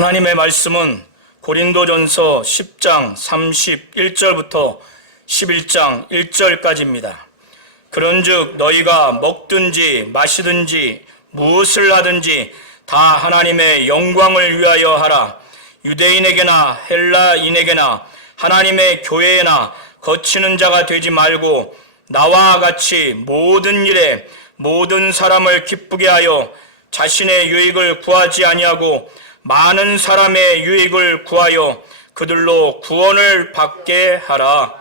하나님의 말씀은 고린도전서 10장 31절부터 11장 1절까지입니다. 그런즉 너희가 먹든지 마시든지 무엇을 하든지 다 하나님의 영광을 위하여 하라. 유대인에게나 헬라인에게나 하나님의 교회에나 거치는 자가 되지 말고 나와 같이 모든 일에 모든 사람을 기쁘게 하여 자신의 유익을 구하지 아니하고 많은 사람의 유익을 구하여 그들로 구원을 받게 하라.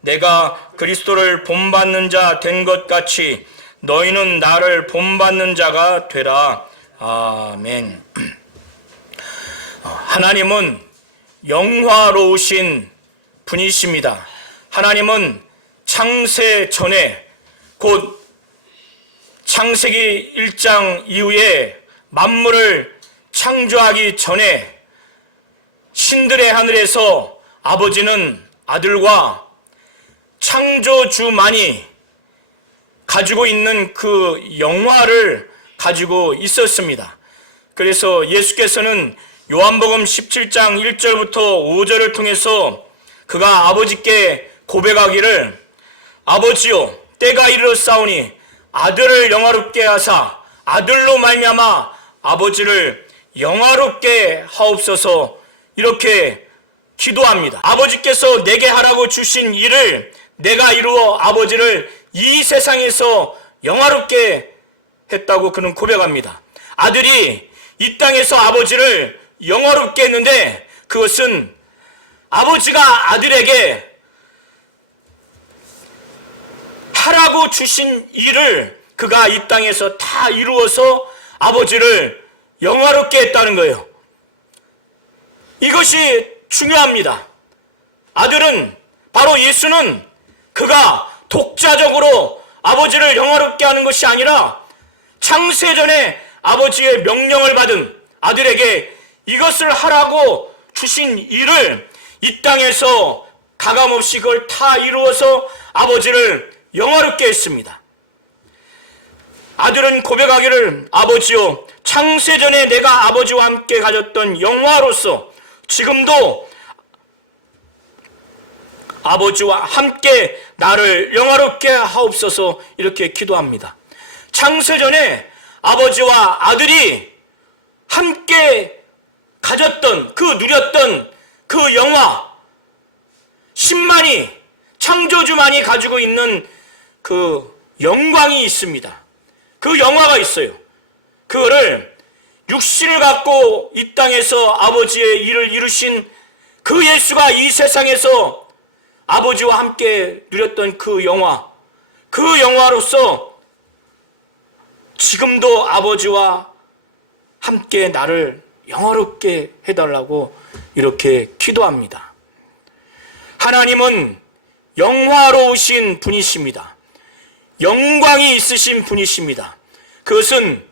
내가 그리스도를 본받는 자 된 것 같이 너희는 나를 본받는 자가 되라. 아멘. 하나님은 영화로우신 분이십니다. 하나님은 창세 전에 곧 창세기 1장 이후에 만물을 창조하기 전에 신들의 하늘에서 아버지는 아들과 창조주만이 가지고 있는 그 영화를 가지고 있었습니다. 그래서 예수께서는 요한복음 17장 1절부터 5절을 통해서 그가 아버지께 고백하기를 아버지요 때가 이르렀사오니 아들을 영화롭게 하사 아들로 말미암아 아버지를 영화롭게 하옵소서 이렇게 기도합니다. 아버지께서 내게 하라고 주신 일을 내가 이루어 아버지를 이 세상에서 영화롭게 했다고 그는 고백합니다. 아들이 이 땅에서 아버지를 영화롭게 했는데 그것은 아버지가 아들에게 하라고 주신 일을 그가 이 땅에서 다 이루어서 아버지를 영화롭게 했다는 거예요. 이것이 중요합니다. 아들은 바로 예수는 그가 독자적으로 아버지를 영화롭게 하는 것이 아니라 창세전에 아버지의 명령을 받은 아들에게 이것을 하라고 주신 일을 이 땅에서 가감없이 그걸 다 이루어서 아버지를 영화롭게 했습니다. 아들은 고백하기를 아버지요 창세전에 내가 아버지와 함께 가졌던 영화로서 지금도 아버지와 함께 나를 영화롭게 하옵소서 이렇게 기도합니다. 창세전에 아버지와 아들이 함께 가졌던 누렸던 그 영화, 신만이 창조주만이 가지고 있는 그 영광이 있습니다. 그 영화가 있어요. 그거를 육신을 갖고 이 땅에서 아버지의 일을 이루신 그 예수가 이 세상에서 아버지와 함께 누렸던 그 영화, 그 영화로서 지금도 아버지와 함께 나를 영화롭게 해달라고 이렇게 기도합니다. 하나님은 영화로우신 분이십니다. 영광이 있으신 분이십니다. 그것은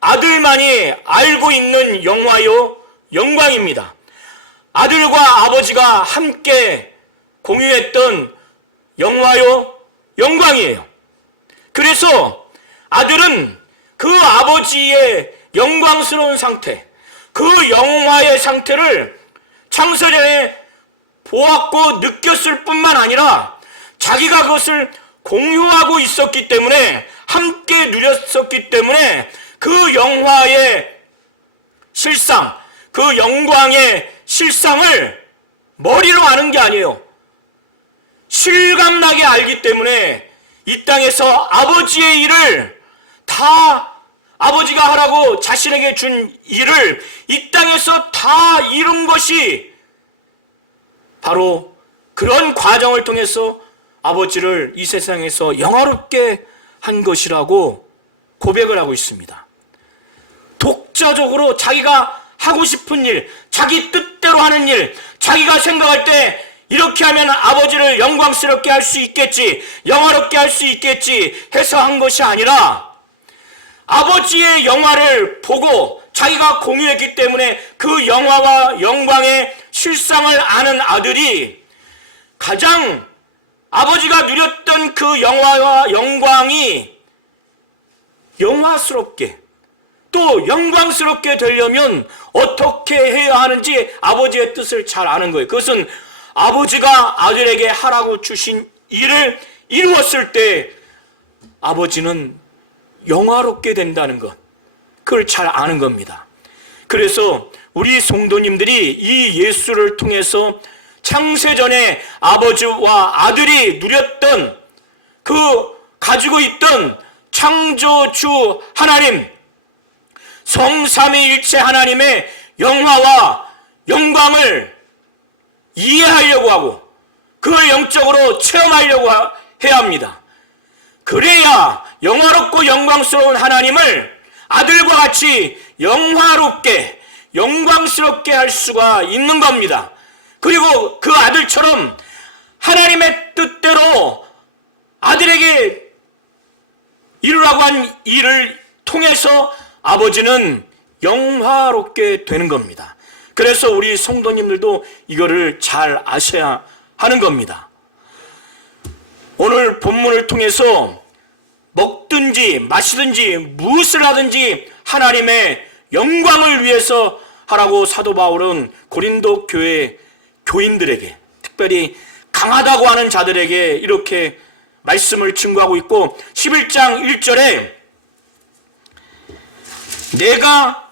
아들만이 알고 있는 영화요 영광입니다. 아들과 아버지가 함께 공유했던 영화요 영광이에요. 그래서 아들은 그 아버지의 영광스러운 상태, 그 영화의 상태를 창세전에 보았고 느꼈을 뿐만 아니라 자기가 그것을 공유하고 있었기 때문에 함께 누렸었기 때문에 그 영화의 실상, 그 영광의 실상을 머리로 아는 게 아니에요. 실감나게 알기 때문에 이 땅에서 아버지의 일을 다 아버지가 하라고 자신에게 준 일을 이 땅에서 다 이룬 것이 바로 그런 과정을 통해서 아버지를 이 세상에서 영화롭게 한 것이라고 고백을 하고 있습니다. 독자적으로 자기가 하고 싶은 일, 자기 뜻대로 하는 일, 자기가 생각할 때 이렇게 하면 아버지를 영광스럽게 할 수 있겠지, 영화롭게 할 수 있겠지 해서 한 것이 아니라 아버지의 영화를 보고 자기가 공유했기 때문에 그 영화와 영광의 실상을 아는 아들이 가장 아버지가 누렸던 그 영화와 영광이 영화스럽게 또 영광스럽게 되려면 어떻게 해야 하는지 아버지의 뜻을 잘 아는 거예요. 그것은 아버지가 아들에게 하라고 주신 일을 이루었을 때 아버지는 영화롭게 된다는 것, 그걸 잘 아는 겁니다. 그래서 우리 성도님들이 이 예수를 통해서 창세전에 아버지와 아들이 누렸던 그 가지고 있던 창조주 하나님, 성삼위일체 하나님의 영화와 영광을 이해하려고 하고 그걸 영적으로 체험하려고 해야 합니다. 그래야 영화롭고 영광스러운 하나님을 아들과 같이 영화롭게 영광스럽게 할 수가 있는 겁니다. 그리고 그 아들처럼 하나님의 뜻대로 아들에게 이루라고 한 일을 통해서 아버지는 영화롭게 되는 겁니다. 그래서 우리 성도님들도 이거를 잘 아셔야 하는 겁니다. 오늘 본문을 통해서 먹든지 마시든지 무엇을 하든지 하나님의 영광을 위해서 하라고 사도 바울은 고린도 교회 교인들에게, 특별히 강하다고 하는 자들에게 이렇게 말씀을 증거하고 있고, 11장 1절에 내가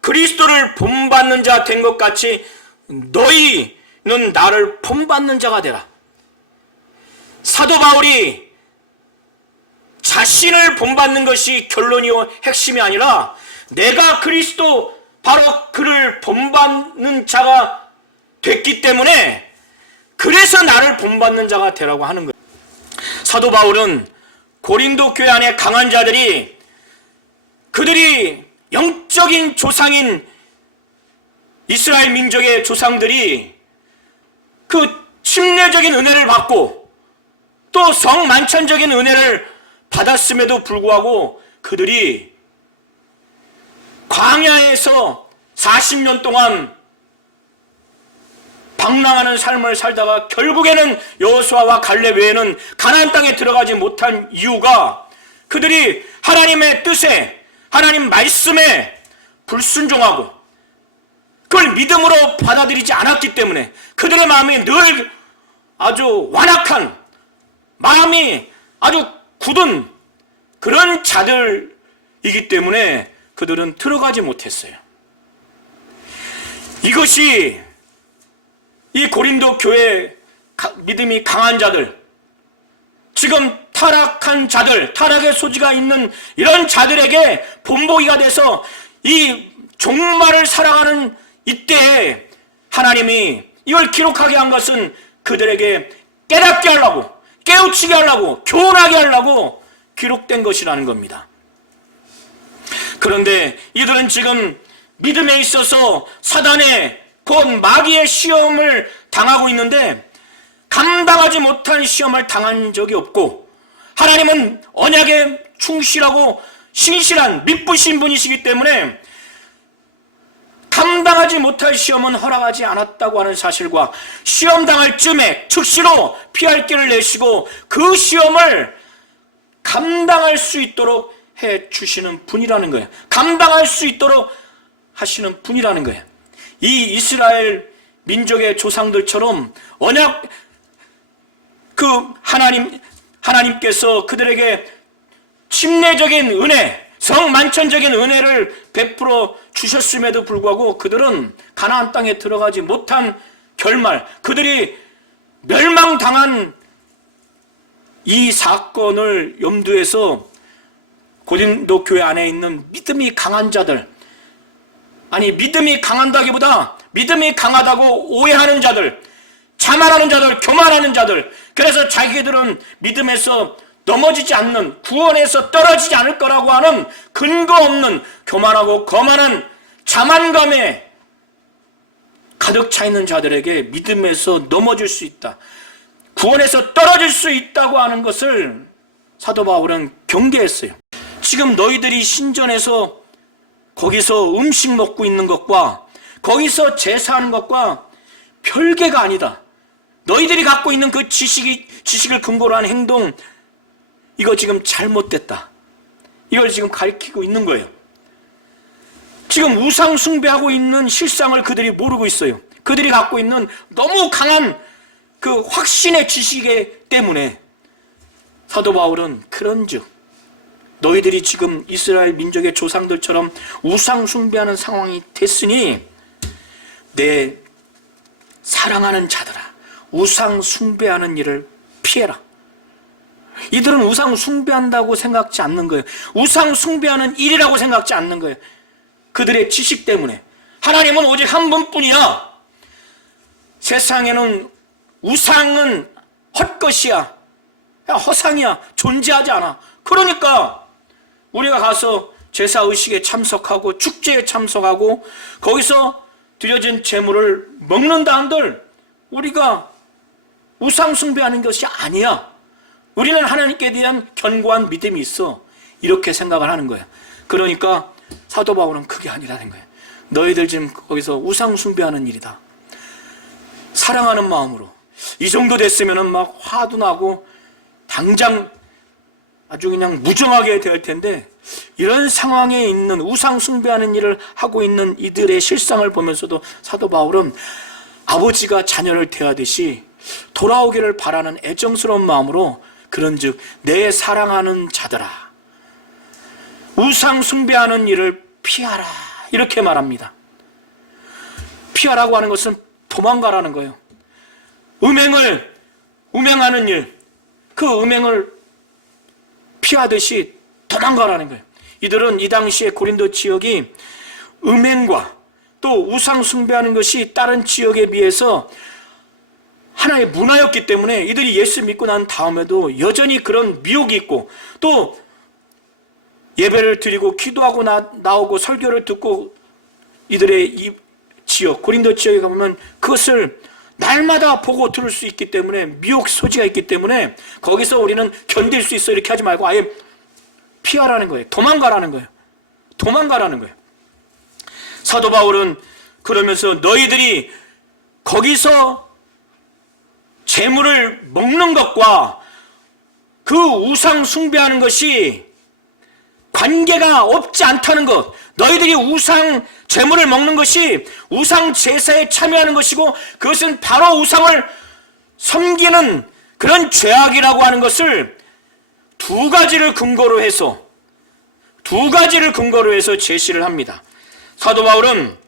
그리스도를 본받는 자 된 것 같이 너희는 나를 본받는 자가 되라. 사도 바울이 자신을 본받는 것이 결론이요 핵심이 아니라 내가 그리스도 바로 그를 본받는 자가 됐기 때문에 그래서 나를 본받는 자가 되라고 하는 거예요. 사도 바울은 고린도 교회 안에 강한 자들이, 그들이 영적인 조상인 이스라엘 민족의 조상들이 그 침례적인 은혜를 받고 또 성만찬적인 은혜를 받았음에도 불구하고 그들이 광야에서 40년 동안 방랑하는 삶을 살다가 결국에는 여호수아와 갈렙 외에는 가나안 땅에 들어가지 못한 이유가 그들이 하나님의 뜻에, 하나님 말씀에 불순종하고 그걸 믿음으로 받아들이지 않았기 때문에, 그들의 마음이 늘 아주 완악한, 마음이 아주 굳은 그런 자들이기 때문에 그들은 들어가지 못했어요. 이것이 이 고린도 교회 믿음이 강한 자들, 지금 타락한 자들, 타락의 소지가 있는 이런 자들에게 본보기가 돼서 이 종말을 살아가는 이때에 하나님이 이걸 기록하게 한 것은 그들에게 깨닫게 하려고, 깨우치게 하려고, 교훈하게 하려고 기록된 것이라는 겁니다. 그런데 이들은 지금 믿음에 있어서 사단의 곧 마귀의 시험을 당하고 있는데 감당하지 못한 시험을 당한 적이 없고, 하나님은 언약에 충실하고 신실한 믿으신 분이시기 때문에 감당하지 못할 시험은 허락하지 않았다고 하는 사실과, 시험 당할 쯤에 즉시로 피할 길을 내시고 그 시험을 감당할 수 있도록 해 주시는 분이라는 거예요. 감당할 수 있도록 하시는 분이라는 거예요. 이 이스라엘 민족의 조상들처럼 언약 하나님께서 그들에게 침례적인 은혜, 성만찬적인 은혜를 베풀어 주셨음에도 불구하고 그들은 가나안 땅에 들어가지 못한 결말, 그들이 멸망당한 이 사건을 염두에서 고린도 교회 안에 있는 믿음이 강한 자들, 아니 믿음이 강한다기보다 믿음이 강하다고 오해하는 자들, 자만하는 자들, 교만하는 자들, 그래서 자기들은 믿음에서 넘어지지 않는, 구원에서 떨어지지 않을 거라고 하는 근거 없는 교만하고 거만한 자만감에 가득 차 있는 자들에게 믿음에서 넘어질 수 있다, 구원에서 떨어질 수 있다고 하는 것을 사도 바울은 경계했어요. 지금 너희들이 신전에서 거기서 음식 먹고 있는 것과 거기서 제사하는 것과 별개가 아니다. 너희들이 갖고 있는 그 지식을 근거로 한 행동, 이거 지금 잘못됐다. 이걸 지금 가리키고 있는 거예요. 지금 우상 숭배하고 있는 실상을 그들이 모르고 있어요. 그들이 갖고 있는 너무 강한 그 확신의 지식에 때문에 사도 바울은 그런즉 너희들이 지금 이스라엘 민족의 조상들처럼 우상 숭배하는 상황이 됐으니 내 사랑하는 자들아, 우상 숭배하는 일을 피해라. 이들은 우상 숭배한다고 생각지 않는 거예요. 우상 숭배하는 일이라고 생각지 않는 거예요. 그들의 지식 때문에. 하나님은 오직 한 분뿐이야. 세상에는 우상은 헛것이야, 허상이야, 존재하지 않아. 그러니까 우리가 가서 제사의식에 참석하고 축제에 참석하고 거기서 드려진 제물을 먹는다 한들 우리가 우상 숭배하는 것이 아니야. 우리는 하나님께 대한 견고한 믿음이 있어. 이렇게 생각을 하는 거야. 그러니까 사도 바울은 그게 아니라는 거야. 너희들 지금 거기서 우상 숭배하는 일이다. 사랑하는 마음으로 이 정도 됐으면 막 화도 나고 당장 아주 그냥 무정하게 될 텐데, 이런 상황에 있는 우상 숭배하는 일을 하고 있는 이들의 실상을 보면서도 사도 바울은 아버지가 자녀를 대하듯이 돌아오기를 바라는 애정스러운 마음으로 그런즉 내 사랑하는 자들아, 우상 숭배하는 일을 피하라, 이렇게 말합니다. 피하라고 하는 것은 도망가라는 거예요. 음행하는 일, 그 음행을 피하듯이 도망가라는 거예요. 이들은 이 당시에 고린도 지역이 음행과 또 우상 숭배하는 것이 다른 지역에 비해서 하나의 문화였기 때문에 이들이 예수 믿고 난 다음에도 여전히 그런 미혹이 있고, 또 예배를 드리고 기도하고 나오고 설교를 듣고 이들의 이 지역, 고린도 지역에 가보면 그것을 날마다 보고 들을 수 있기 때문에 미혹 소지가 있기 때문에 거기서 우리는 견딜 수 있어 이렇게 하지 말고 아예 피하라는 거예요. 도망가라는 거예요. 도망가라는 거예요. 사도 바울은 그러면서 너희들이 거기서 재물을 먹는 것과 그 우상 숭배하는 것이 관계가 없지 않다는 것, 너희들이 우상 재물을 먹는 것이 우상 제사에 참여하는 것이고 그것은 바로 우상을 섬기는 그런 죄악이라고 하는 것을 두 가지를 근거로 해서 제시를 합니다. 사도 바울은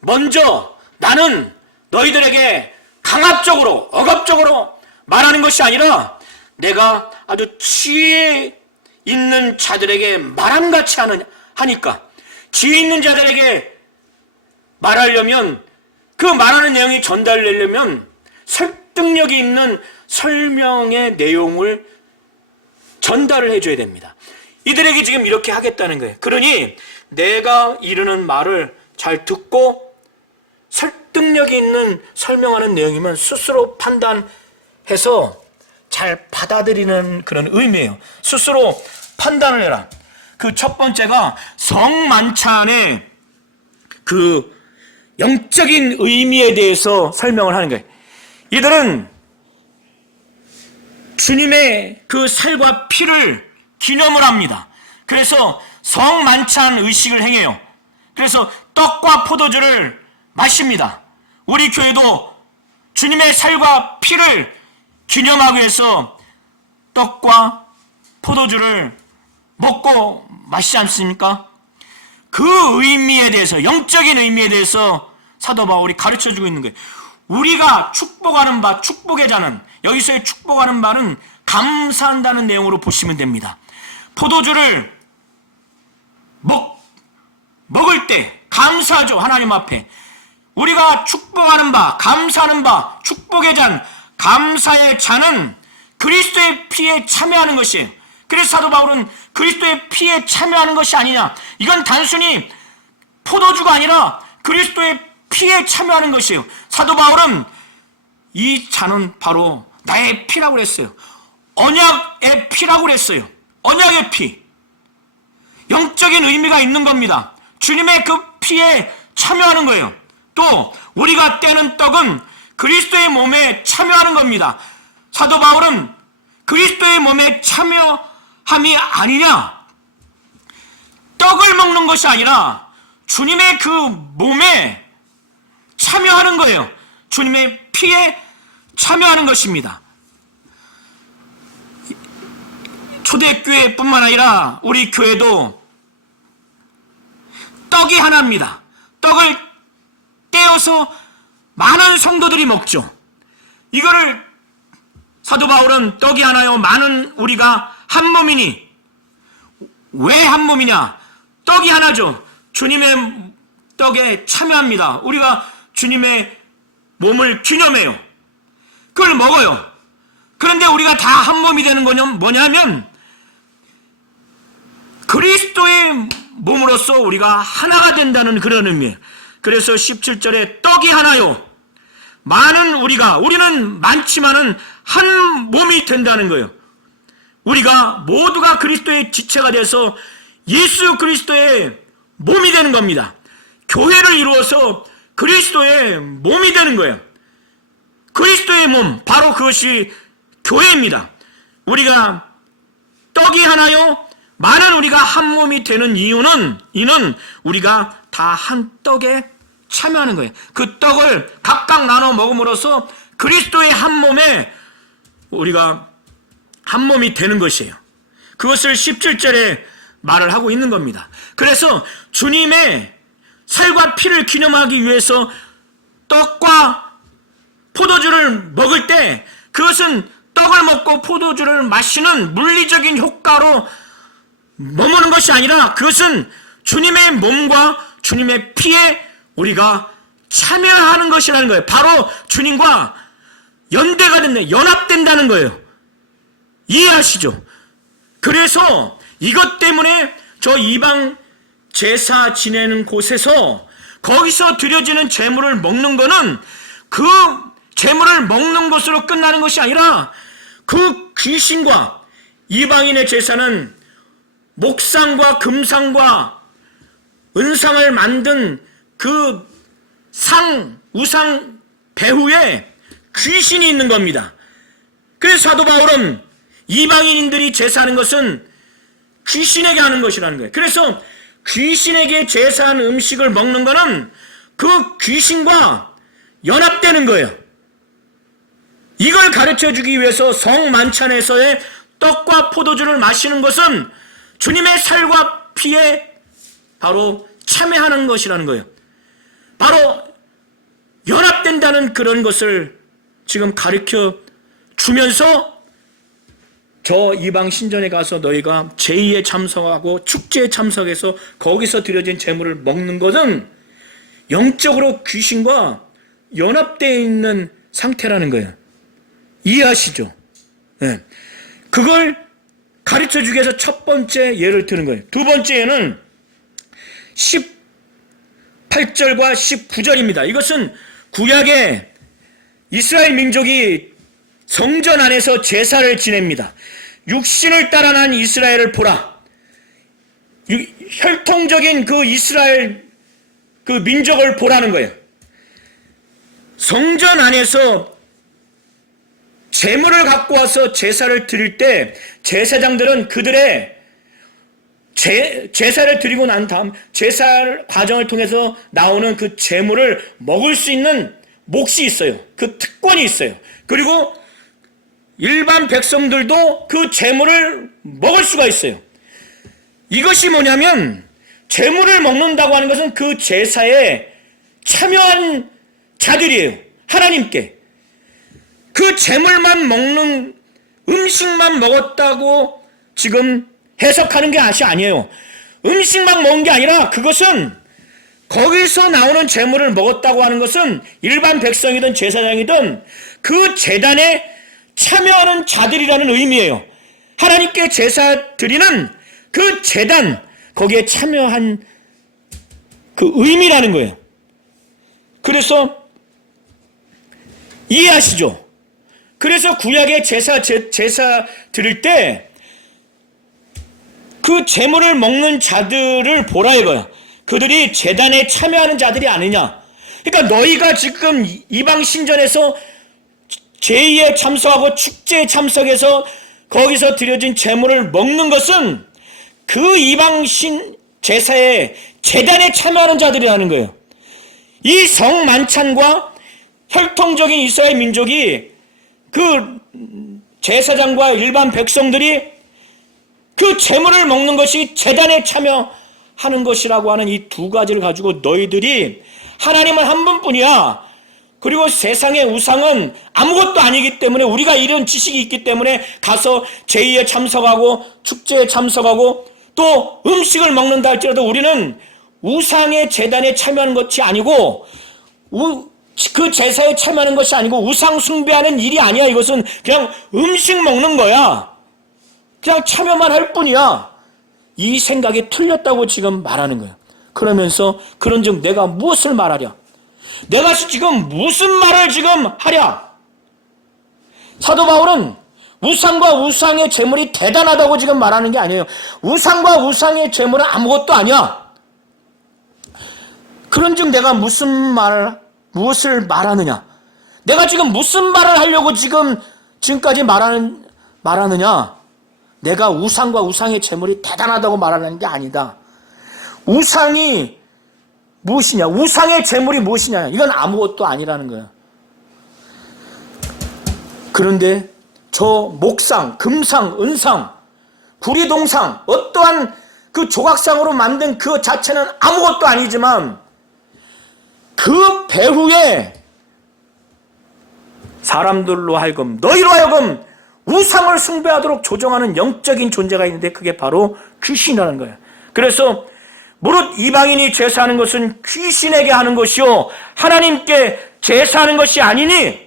먼저 나는 너희들에게 강압적으로 억압적으로 말하는 것이 아니라 내가 아주 지혜 있는 자들에게 말함같이 하니까, 지혜 있는 자들에게 말하려면, 그 말하는 내용이 전달되려면 설득력이 있는 설명의 내용을 전달을 해줘야 됩니다. 이들에게 지금 이렇게 하겠다는 거예요. 그러니 내가 이르는 말을 잘 듣고 설득력이 있는 설명하는 내용이면 스스로 판단해서 잘 받아들이는 그런 의미예요. 스스로 판단을 해라. 그 첫 번째가 성만찬의 그 영적인 의미에 대해서 설명을 하는 거예요. 이들은 주님의 그 살과 피를 기념을 합니다. 그래서 성만찬 의식을 행해요. 그래서 떡과 포도주를 마십니다. 우리 교회도 주님의 살과 피를 기념하기 위해서 떡과 포도주를 먹고 마시지 않습니까? 그 의미에 대해서, 영적인 의미에 대해서 사도 바울이 가르쳐주고 있는 거예요. 우리가 축복하는 바, 축복의 잔은, 여기서의 축복하는 바는 감사한다는 내용으로 보시면 됩니다. 포도주를 먹을 때 감사하죠, 하나님 앞에. 우리가 축복하는 바, 감사하는 바, 축복의 잔, 감사의 잔은 그리스도의 피에 참여하는 것이에요. 그래서 사도 바울은 그리스도의 피에 참여하는 것이 아니냐, 이건 단순히 포도주가 아니라 그리스도의 피에 참여하는 것이에요. 사도 바울은 이 잔은 바로 나의 피라고 그랬어요. 언약의 피라고 그랬어요. 언약의 피. 영적인 의미가 있는 겁니다. 주님의 그 피에 참여하는 거예요. 또 우리가 떼는 떡은 그리스도의 몸에 참여하는 겁니다. 사도 바울은 그리스도의 몸에 참여함이 아니냐, 떡을 먹는 것이 아니라 주님의 그 몸에 참여하는 거예요. 주님의 피에 참여하는 것입니다. 초대교회뿐만 아니라 우리 교회도 떡이 하나입니다. 떡을 떼어서 많은 성도들이 먹죠. 이거를 사도 바울은 떡이 하나요 많은 우리가 한 몸이니, 왜 한 몸이냐? 떡이 하나죠. 주님의 떡에 참여합니다. 우리가 주님의 몸을 기념해요. 그걸 먹어요. 그런데 우리가 다 한 몸이 되는 거는 뭐냐면 그리스도의 몸으로서 우리가 하나가 된다는 그런 의미예요. 그래서 17절에 떡이 하나요 우리는 많지만은 한 몸이 된다는 거예요. 우리가 모두가 그리스도의 지체가 돼서 예수 그리스도의 몸이 되는 겁니다. 교회를 이루어서 그리스도의 몸이 되는 거예요. 그리스도의 몸, 바로 그것이 교회입니다. 우리가 떡이 하나요 많은 우리가 한 몸이 되는 이는 우리가 다 한 떡에 참여하는 거예요. 그 떡을 각각 나눠 먹음으로써 그리스도의 한 몸에 우리가 한 몸이 되는 것이에요. 그것을 17절에 말을 하고 있는 겁니다. 그래서 주님의 살과 피를 기념하기 위해서 떡과 포도주를 먹을 때 그것은 떡을 먹고 포도주를 마시는 물리적인 효과로 머무는 것이 아니라 그것은 주님의 몸과 주님의 피에 우리가 참여하는 것이라는 거예요. 바로 주님과 연대가 된다, 연합된다는 거예요. 이해하시죠? 그래서 이것 때문에 저 이방 제사 지내는 곳에서 거기서 드려지는 제물을 먹는 거는 그 제물을 먹는 것으로 끝나는 것이 아니라 그 귀신과 이방인의 제사는 목상과 금상과 은상을 만든 그 우상 배후에 귀신이 있는 겁니다. 그래서 사도 바울은 이방인들이 제사하는 것은 귀신에게 하는 것이라는 거예요. 그래서 귀신에게 제사한 음식을 먹는 것은 그 귀신과 연합되는 거예요. 이걸 가르쳐주기 위해서 성만찬에서의 떡과 포도주를 마시는 것은 주님의 살과 피에 바로 참여하는 것이라는 거예요. 바로 연합된다는 그런 것을 지금 가르쳐 주면서 저 이방 신전에 가서 너희가 제의에 참석하고 축제에 참석해서 거기서 드려진 제물을 먹는 것은 영적으로 귀신과 연합되어 있는 상태라는 거예요. 이해하시죠? 네. 그걸 가르쳐주기 위해서 첫 번째 예를 드는 거예요. 두 번째는 18절과 19절입니다. 이것은 구약의 이스라엘 민족이 성전 안에서 제사를 지냅니다. 육신을 따라 난 이스라엘을 보라. 혈통적인 그 이스라엘 그 민족을 보라는 거예요. 성전 안에서 제물을 갖고 와서 제사를 드릴 때 제사장들은 그들의 제사를 드리고 난 다음 제사 과정을 통해서 나오는 그 제물을 먹을 수 있는 몫이 있어요. 그 특권이 있어요. 그리고 일반 백성들도 그 제물을 먹을 수가 있어요. 이것이 뭐냐면 제물을 먹는다고 하는 것은 그 제사에 참여한 자들이에요. 하나님께. 그 제물만 먹는 음식만 먹었다고 지금 해석하는 게 아니에요. 음식만 먹은 게 아니라 그것은 거기서 나오는 제물을 먹었다고 하는 것은 일반 백성이든 제사장이든 그 제단에 참여하는 자들이라는 의미예요. 하나님께 제사 드리는 그 제단, 거기에 참여한 그 의미라는 거예요. 그래서 이해하시죠? 그래서 구약의 제사 드릴 때 그 제물을 먹는 자들을 보라 이거야. 그들이 제단에 참여하는 자들이 아니냐. 그러니까 너희가 지금 이방 신전에서 제의에 참석하고 축제에 참석해서 거기서 드려진 제물을 먹는 것은 그 이방 제사에 제단에 참여하는 자들이라는 거예요. 이 성만찬과 혈통적인 이스라엘 민족이 그 제사장과 일반 백성들이 그 제물을 먹는 것이 제단에 참여하는 것이라고 하는 이 두 가지를 가지고 너희들이 하나님은 한 분뿐이야. 그리고 세상의 우상은 아무것도 아니기 때문에 우리가 이런 지식이 있기 때문에 가서 제의에 참석하고 축제에 참석하고 또 음식을 먹는다 할지라도 우리는 우상의 제단에 참여하는 것이 아니고 그 제사에 참여하는 것이 아니고 우상 숭배하는 일이 아니야. 이것은 그냥 음식 먹는 거야. 그냥 참여만 할 뿐이야. 이 생각이 틀렸다고 지금 말하는 거야. 그러면서 그런즉 내가 무엇을 말하랴? 내가 지금 무슨 말을 지금 하랴? 사도 바울은 우상과 우상의 제물이 대단하다고 지금 말하는 게 아니에요. 우상과 우상의 제물은 아무것도 아니야. 그런즉 내가 무엇을 말하느냐? 내가 지금 무슨 말을 하려고 지금까지 말하느냐? 내가 우상과 우상의 제물이 대단하다고 말하는 게 아니다. 우상이 무엇이냐? 우상의 제물이 무엇이냐? 이건 아무것도 아니라는 거야. 그런데 저 목상, 금상, 은상, 구리동상, 어떠한 그 조각상으로 만든 그 자체는 아무것도 아니지만 그 배후에 사람들로 하여금, 너희로 하여금 우상을 숭배하도록 조종하는 영적인 존재가 있는데 그게 바로 귀신이라는 거예요. 그래서 무릇 이방인이 제사하는 것은 귀신에게 하는 것이요 하나님께 제사하는 것이 아니니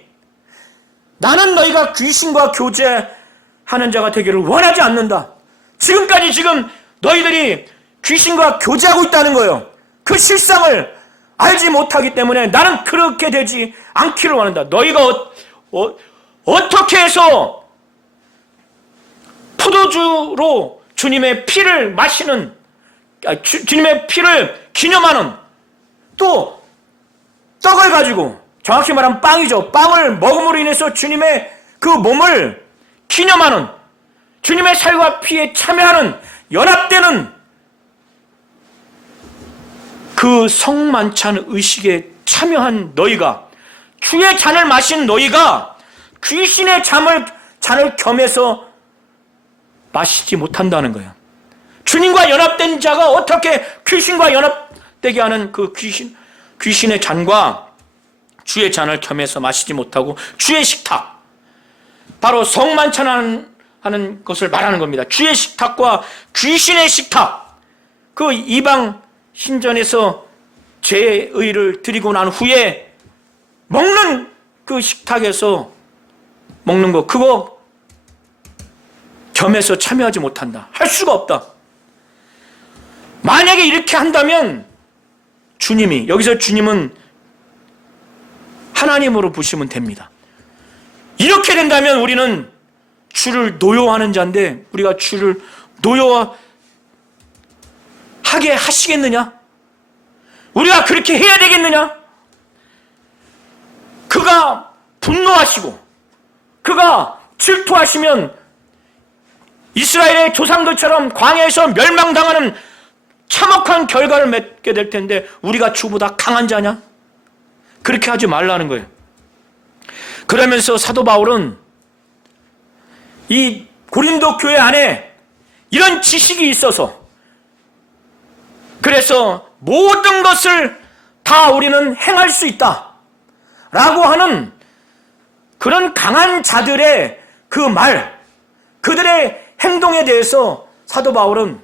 나는 너희가 귀신과 교제하는 자가 되기를 원하지 않는다. 지금까지 지금 너희들이 귀신과 교제하고 있다는 거예요. 그 실상을 알지 못하기 때문에 나는 그렇게 되지 않기를 원한다. 너희가 어떻게 해서 포도주로 주님의 피를 마시는, 주님의 피를 기념하는, 또 떡을 가지고, 정확히 말하면 빵이죠. 빵을 먹음으로 인해서 주님의 그 몸을 기념하는, 주님의 살과 피에 참여하는, 연합되는 그 성만찬 의식에 참여한 너희가, 주의 잔을 마신 너희가 귀신의 잔을 겸해서 마시지 못한다는 거예요. 주님과 연합된 자가 어떻게 귀신과 연합되게 하는 그 귀신의 잔과 주의 잔을 겸해서 마시지 못하고 주의 식탁, 바로 성만찬하는 것을 말하는 겁니다. 주의 식탁과 귀신의 식탁, 그 이방 신전에서 제의를 드리고 난 후에 먹는 그 식탁에서 먹는 거, 그거 겸해서 참여하지 못한다. 할 수가 없다. 만약에 이렇게 한다면 주님이, 여기서 주님은 하나님으로 보시면 됩니다. 이렇게 된다면 우리는 주를 노여워하는 자인데 우리가 주를 노여워하게 하시겠느냐? 우리가 그렇게 해야 되겠느냐? 그가 분노하시고 그가 질투하시면 이스라엘의 조상들처럼 광야에서 멸망당하는 참혹한 결과를 맺게 될 텐데 우리가 주보다 강한 자냐? 그렇게 하지 말라는 거예요. 그러면서 사도 바울은 이 고린도 교회 안에 이런 지식이 있어서, 그래서 모든 것을 다 우리는 행할 수 있다 라고 하는 그런 강한 자들의 그 말, 그들의 행동에 대해서 사도 바울은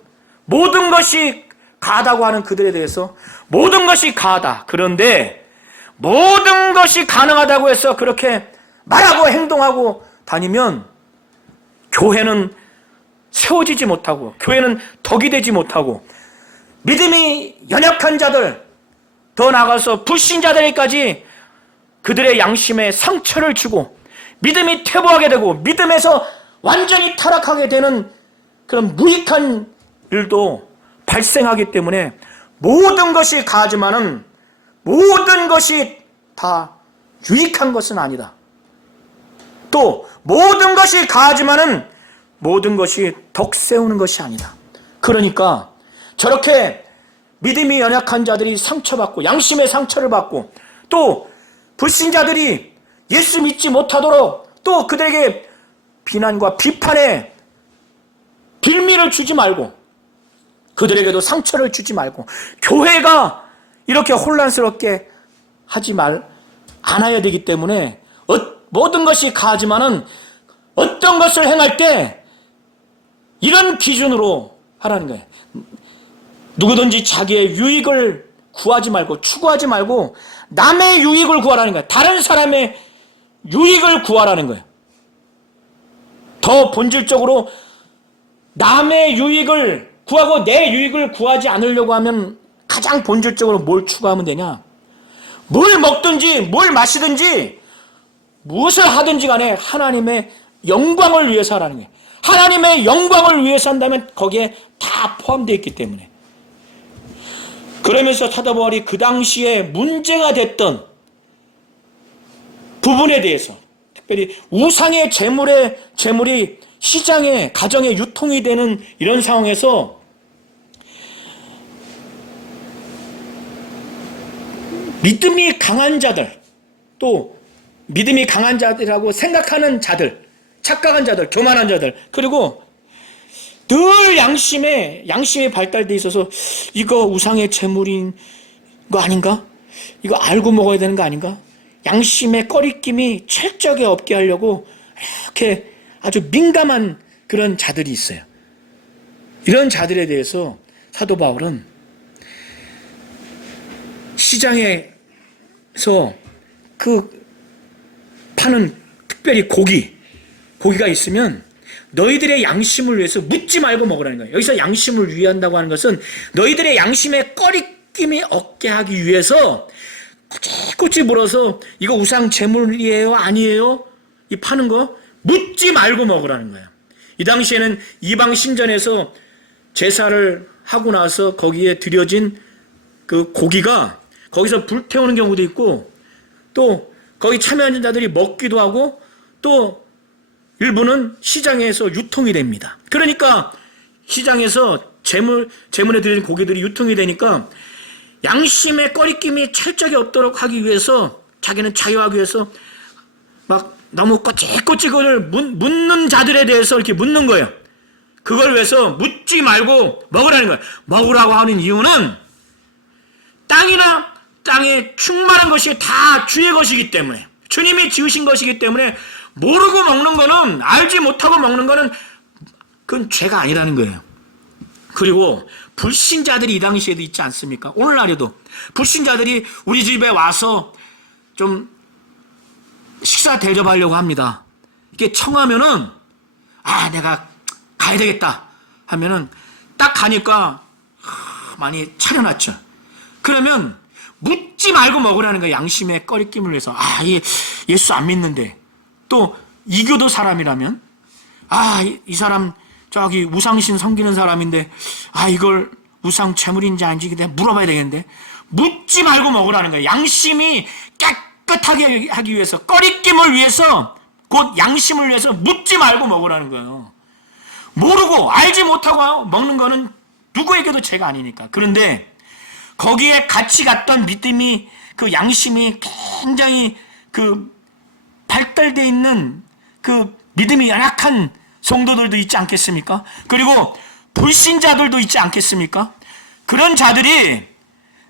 모든 것이 가하다고 하는 그들에 대해서 모든 것이 가하다, 그런데 모든 것이 가능하다고 해서 그렇게 말하고 행동하고 다니면 교회는 세워지지 못하고 교회는 덕이 되지 못하고 믿음이 연약한 자들, 더 나아가서 불신자들에게까지 그들의 양심에 상처를 주고 믿음이 퇴보하게 되고 믿음에서 완전히 타락하게 되는 그런 무익한 일도 발생하기 때문에 모든 것이 가하지만은 모든 것이 다 유익한 것은 아니다. 또 모든 것이 가하지만은 모든 것이 덕 세우는 것이 아니다. 그러니까 저렇게 믿음이 연약한 자들이 상처받고 양심의 상처를 받고 또 불신자들이 예수 믿지 못하도록 또 그들에게 비난과 비판의 빌미를 주지 말고 그들에게도 상처를 주지 말고 교회가 이렇게 혼란스럽게 하지 않아야 되기 때문에 모든 것이 가하지만은 어떤 것을 행할 때 이런 기준으로 하라는 거예요. 누구든지 자기의 유익을 구하지 말고 추구하지 말고 남의 유익을 구하라는 거예요. 다른 사람의 유익을 구하라는 거예요. 더 본질적으로 남의 유익을 구하고 내 유익을 구하지 않으려고 하면 가장 본질적으로 뭘 추구하면 되냐? 뭘 먹든지 뭘 마시든지 무엇을 하든지 간에 하나님의 영광을 위해서 하라는 거예요. 하나님의 영광을 위해서 한다면 거기에 다 포함되어 있기 때문에. 그러면서 사도 바울이 그 당시에 문제가 됐던 부분에 대해서 특별히 우상의 재물이 시장에 가정에 유통이 되는 이런 상황에서 믿음이 강한 자들 또 믿음이 강한 자들이라고 생각하는 자들 착각한 자들 교만한 자들 그리고 늘 양심이 발달돼 있어서 이거 우상의 재물인 거 아닌가? 이거 알고 먹어야 되는 거 아닌가? 양심의 꺼리낌이 철저하게 없게 하려고 이렇게 아주 민감한 그런 자들이 있어요. 이런 자들에 대해서 사도 바울은 시장에서 그 파는 특별히 고기가 있으면 너희들의 양심을 위해서 묻지 말고 먹으라는 거예요. 여기서 양심을 위한다고 하는 것은 너희들의 양심에 꺼리낌이 없게 하기 위해서 꼬치꼬치 물어서 이거 우상 제물이에요? 아니에요? 이 파는 거 묻지 말고 먹으라는 거예요. 이 당시에는 이방 신전에서 제사를 하고 나서 거기에 드려진 그 고기가 거기서 불태우는 경우도 있고 또 거기 참여하는 자들이 먹기도 하고 또 일부는 시장에서 유통이 됩니다. 그러니까 시장에서 제물에 드리는 고기들이 유통이 되니까 양심의 꺼리낌이 철저히 없도록 하기 위해서 자기는 자유하기 위해서 막 너무 꼬치꼬치 그걸 묻는 자들에 대해서 이렇게 묻는 거예요. 그걸 위해서 묻지 말고 먹으라는 거예요. 먹으라고 하는 이유는 땅이나 땅에 충만한 것이 다 주의 것이기 때문에 주님이 지으신 것이기 때문에 모르고 먹는 거는 알지 못하고 먹는 거는 그건 죄가 아니라는 거예요. 그리고 불신자들이 이 당시에도 있지 않습니까? 오늘날에도 불신자들이 우리 집에 와서 좀 식사 대접하려고 합니다. 이렇게 청하면은 내가 가야 되겠다 하면은 딱 가니까 많이 차려놨죠. 그러면 묻지 말고 먹으라는 거예요. 양심의 꺼리낌을 위해서. 예수 안 믿는데 또 이교도 사람이라면 이 사람 저기 우상신 섬기는 사람인데 이걸 우상 제물인지 아닌지 물어봐야 되겠는데 묻지 말고 먹으라는 거예요. 양심이 깨끗하게 하기 위해서 꺼리낌을 위해서 곧 양심을 위해서 묻지 말고 먹으라는 거예요. 모르고 알지 못하고 먹는 거는 누구에게도 죄가 아니니까. 그런데 거기에 같이 갔던 믿음이 그 양심이 굉장히 그 발달되어 있는 그 믿음이 연약한 성도들도 있지 않겠습니까? 그리고 불신자들도 있지 않겠습니까? 그런 자들이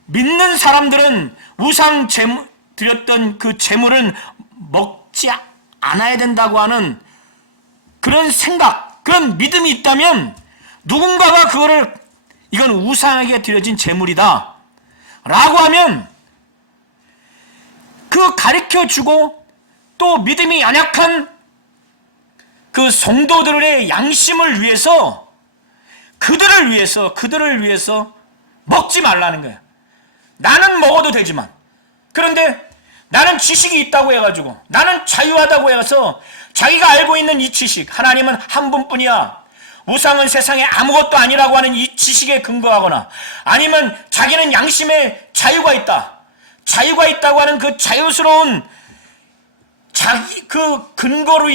믿는 사람들은 우상 드렸던 그 제물은 먹지 않아야 된다고 하는 그런 생각, 그런 믿음이 있다면 누군가가 그거를 이건 우상에게 드려진 제물이다 라고 하면 그 가르쳐주고 또 믿음이 연약한 그 성도들의 양심을 위해서 그들을 위해서 먹지 말라는 거예요. 나는 먹어도 되지만 그런데 나는 지식이 있다고 해가지고 나는 자유하다고 해서 자기가 알고 있는 이 지식 하나님은 한 분뿐이야 우상은 세상에 아무것도 아니라고 하는 이 지식에 근거하거나 아니면 자기는 양심에 자유가 있다고 하는 그 자유스러운 자기 그 근거로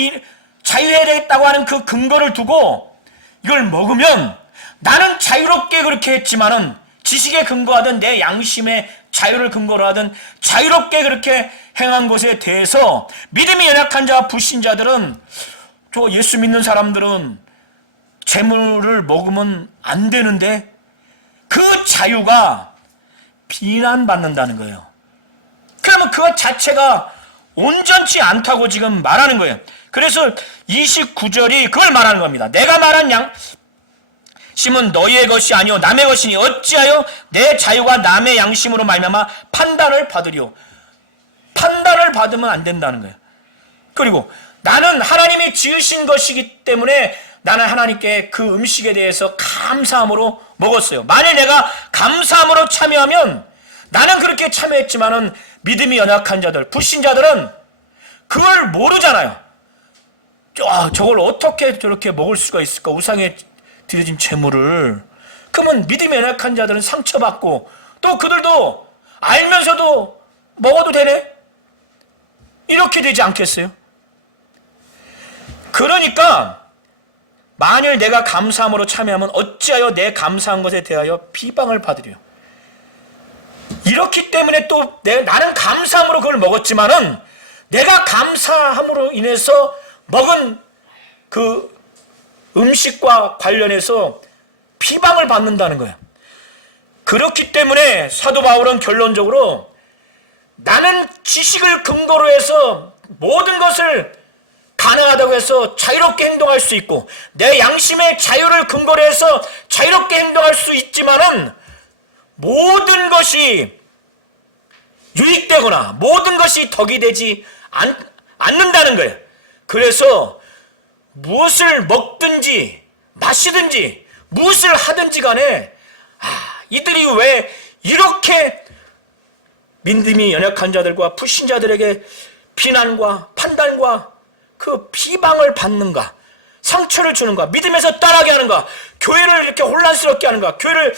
자유해야 되겠다고 하는 그 근거를 두고 이걸 먹으면 나는 자유롭게 그렇게 했지만은 지식에 근거하든 내 양심의 자유를 근거로 하든 자유롭게 그렇게 행한 것에 대해서 믿음이 연약한 자와 불신자들은, 저 예수 믿는 사람들은 재물을 먹으면 안 되는데 그 자유가 비난받는다는 거예요. 그러면 그것 자체가 온전치 않다고 지금 말하는 거예요. 그래서 29절이 그걸 말하는 겁니다. 내가 말한 양심은 너희의 것이 아니요 남의 것이니 어찌하여 내 자유가 남의 양심으로 말미암아 판단을 받으리요. 판단을 받으면 안 된다는 거예요. 그리고 나는 하나님이 지으신 것이기 때문에 나는 하나님께 그 음식에 대해서 감사함으로 먹었어요. 만일 내가 감사함으로 참여하면, 나는 그렇게 참여했지만은 믿음이 연약한 자들, 불신자들은 그걸 모르잖아요. 저걸 어떻게 저렇게 먹을 수가 있을까? 우상에 드려진 재물을. 그러면 믿음이 연약한 자들은 상처받고, 또 그들도 알면서도 먹어도 되네? 이렇게 되지 않겠어요? 그러니까 만일 내가 감사함으로 참여하면 어찌하여 내 감사한 것에 대하여 비방을 받으리요. 이렇기 때문에 또 나는 감사함으로 그걸 먹었지만은 내가 감사함으로 인해서 먹은 그 음식과 관련해서 비방을 받는다는 거예요. 그렇기 때문에 사도 바울은 결론적으로 나는 지식을 근거로 해서 모든 것을 가능하다고 해서 자유롭게 행동할 수 있고, 내 양심의 자유를 근거로 해서 자유롭게 행동할 수 있지만은 모든 것이 유익되거나 모든 것이 덕이 되지 않는다는 거예요. 그래서 무엇을 먹든지 마시든지 무엇을 하든지 간에 이들이 왜 이렇게 믿음이 연약한 자들과 불신자들에게 비난과 판단과 그 비방을 받는가, 상처를 주는가, 믿음에서 떠나게 하는가, 교회를 이렇게 혼란스럽게 하는가, 교회를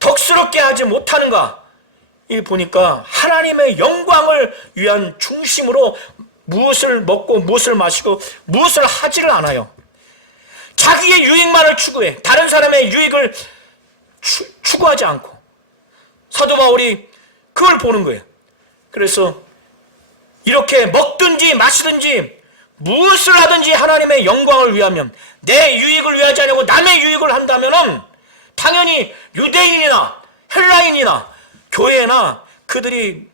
덕스럽게 하지 못하는가. 이 보니까 하나님의 영광을 위한 중심으로 무엇을 먹고 무엇을 마시고 무엇을 하지를 않아요. 자기의 유익만을 추구해 다른 사람의 유익을 추구하지 않고, 사도 바울이 그걸 보는 거예요. 그래서 이렇게 먹든지 마시든지 무엇을 하든지 하나님의 영광을 위하면, 내 유익을 위하지 않고 남의 유익을 한다면은 당연히 유대인이나 헬라인이나 교회나 그들이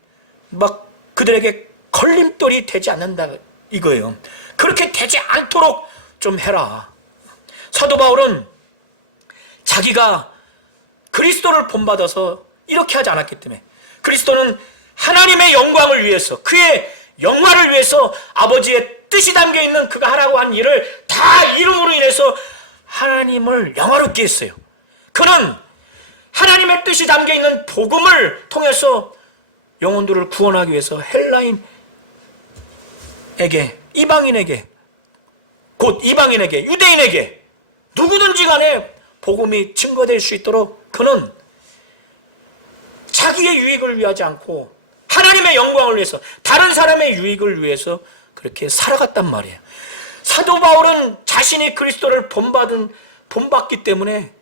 막 그들에게 걸림돌이 되지 않는다 이거예요. 그렇게 되지 않도록 좀 해라. 사도 바울은 자기가 그리스도를 본받아서 이렇게 하지 않았기 때문에, 그리스도는 하나님의 영광을 위해서, 그의 영화를 위해서 아버지의 뜻이 담겨있는 그가 하라고 한 일을 다 이름으로 인해서 하나님을 영화롭게 했어요. 그는 하나님의 뜻이 담겨있는 복음을 통해서 영혼들을 구원하기 위해서 헬라인에게, 이방인에게, 곧 이방인에게, 유대인에게 누구든지 간에 복음이 증거될 수 있도록 그는 자기의 유익을 위하지 않고 하나님의 영광을 위해서, 다른 사람의 유익을 위해서 그렇게 살아갔단 말이에요. 사도 바울은 자신이 그리스도를 본받기 때문에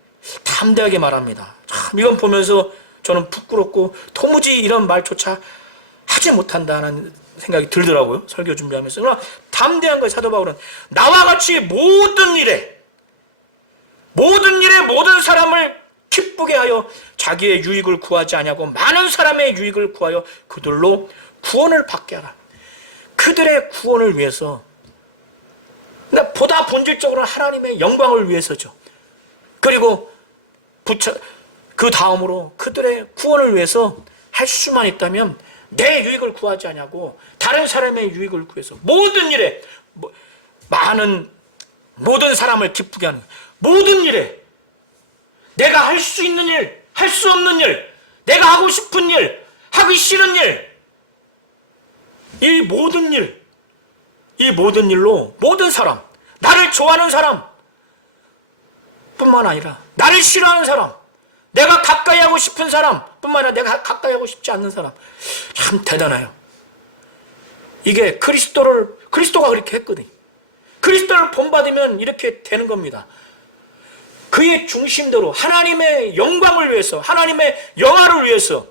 담대하게 말합니다. 참 이건 보면서 저는 부끄럽고 도무지 이런 말조차 하지 못한다는 생각이 들더라고요. 설교 준비하면서. 그러나 담대한 거예요. 사도 바울은 나와 같이 모든 일에 모든 사람을 기쁘게 하여 자기의 유익을 구하지 아니하고 많은 사람의 유익을 구하여 그들로 구원을 받게 하라. 그들의 구원을 위해서, 그러니까 보다 본질적으로 하나님의 영광을 위해서죠. 그리고 그 다음으로 그들의 구원을 위해서 할 수만 있다면 내 유익을 구하지 않냐고 다른 사람의 유익을 구해서 모든 일에 모든 사람을 기쁘게 하는, 모든 일에 내가 할 수 있는 일, 할 수 없는 일, 내가 하고 싶은 일, 하기 싫은 일, 이 모든 일로 모든 사람, 나를 좋아하는 사람 뿐만 아니라 나를 싫어하는 사람, 내가 가까이 하고 싶은 사람 뿐만 아니라 내가 가까이 하고 싶지 않는 사람. 참 대단해요. 이게 그리스도가 그렇게 했거든요. 그리스도를 본받으면 이렇게 되는 겁니다. 그의 중심대로 하나님의 영광을 위해서, 하나님의 영화를 위해서,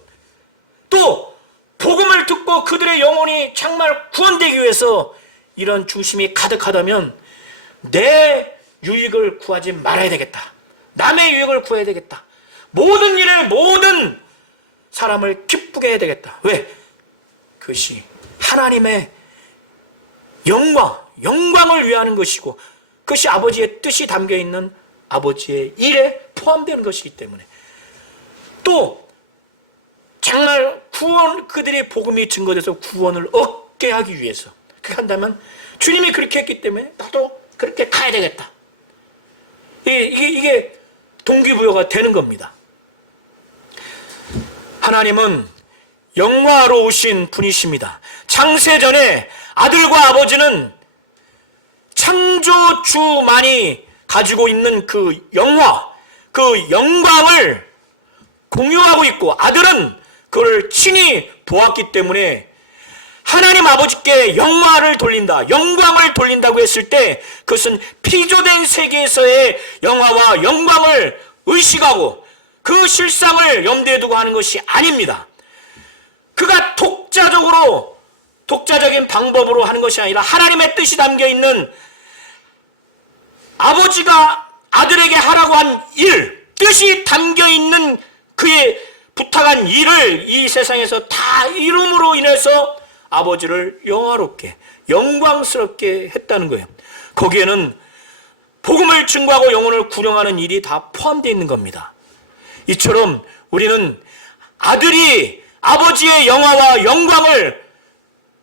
또 복음을 듣고 그들의 영혼이 정말 구원되기 위해서 이런 중심이 가득하다면 내 유익을 구하지 말아야 되겠다. 남의 유익을 구해야 되겠다. 모든 일에 모든 사람을 기쁘게 해야 되겠다. 왜? 그것이 하나님의 영광을 위하는 것이고, 그것이 아버지의 뜻이 담겨있는 아버지의 일에 포함되는 것이기 때문에, 또 정말 그들의 복음이 증거돼서 구원을 얻게 하기 위해서 그렇게 한다면, 주님이 그렇게 했기 때문에 나도 그렇게 가야 되겠다. 이게 동기부여가 되는 겁니다. 하나님은 영화로우신 분이십니다. 창세전에 아들과 아버지는 창조주만이 가지고 있는 그 영화, 그 영광을 공유하고 있고, 아들은 그걸 친히 보았기 때문에 하나님 아버지께 영광을 돌린다고 했을 때, 그것은 피조된 세계에서의 영화와 영광을 의식하고 그 실상을 염두에 두고 하는 것이 아닙니다. 그가 독자적인 방법으로 하는 것이 아니라 하나님의 뜻이 담겨있는, 아버지가 아들에게 하라고 한 일, 뜻이 담겨있는 그의 부탁한 일을 이 세상에서 다 이룸으로 인해서 아버지를 영화롭게, 영광스럽게 했다는 거예요. 거기에는 복음을 증거하고 영혼을 구령하는 일이 다 포함되어 있는 겁니다. 이처럼 우리는 아들이 아버지의 영화와 영광을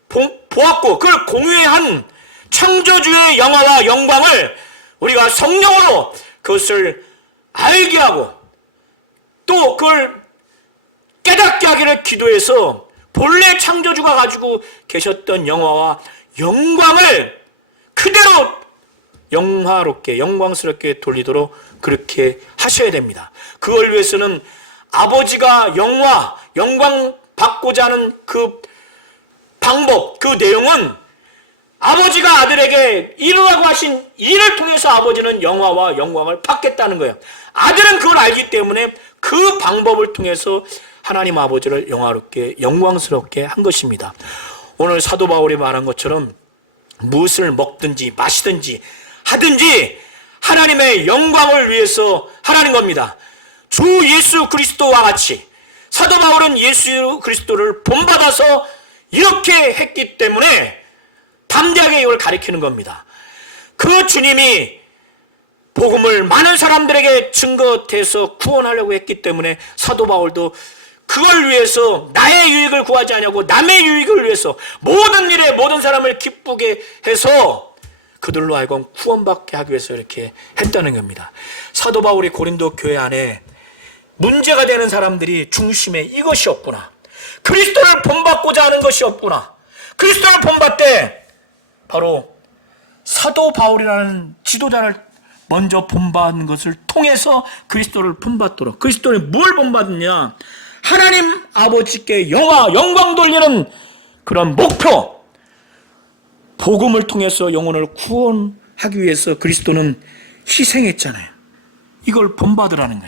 보았고 그걸 공유한 창조주의 영화와 영광을 우리가 성령으로 그것을 알게 하고 또 그걸 깨닫게 하기를 기도해서 본래 창조주가 가지고 계셨던 영화와 영광을 그대로 영화롭게, 영광스럽게 돌리도록 그렇게 하셔야 됩니다. 그걸 위해서는 아버지가 영광 받고자 하는 그 방법, 그 내용은 아버지가 아들에게 이루라고 하신 일을 통해서 아버지는 영화와 영광을 받겠다는 거예요. 아들은 그걸 알기 때문에 그 방법을 통해서 하나님 아버지를 영화롭게, 영광스럽게 한 것입니다. 오늘 사도 바울이 말한 것처럼 무엇을 먹든지 마시든지 하든지 하나님의 영광을 위해서 하라는 겁니다. 주 예수 그리스도와 같이 사도 바울은 예수 그리스도를 본받아서 이렇게 했기 때문에 담대하게 이걸 가리키는 겁니다. 그 주님이 복음을 많은 사람들에게 증거돼서 구원하려고 했기 때문에 사도 바울도 그걸 위해서 나의 유익을 구하지 않냐고 남의 유익을 위해서 모든 일에 모든 사람을 기쁘게 해서 그들로 하여금 구원받게 하기 위해서 이렇게 했다는 겁니다. 사도 바울이 고린도 교회 안에 문제가 되는 사람들이 중심에 이것이 없구나, 그리스도를 본받고자 하는 것이 없구나, 그리스도를 본받되 바로 사도 바울이라는 지도자를 먼저 본받는 것을 통해서 그리스도를 본받도록, 그리스도를 뭘 본받느냐, 하나님 아버지께 영광 돌리는 그런 목표, 복음을 통해서 영혼을 구원하기 위해서 그리스도는 희생했잖아요. 이걸 본받으라는 거예요.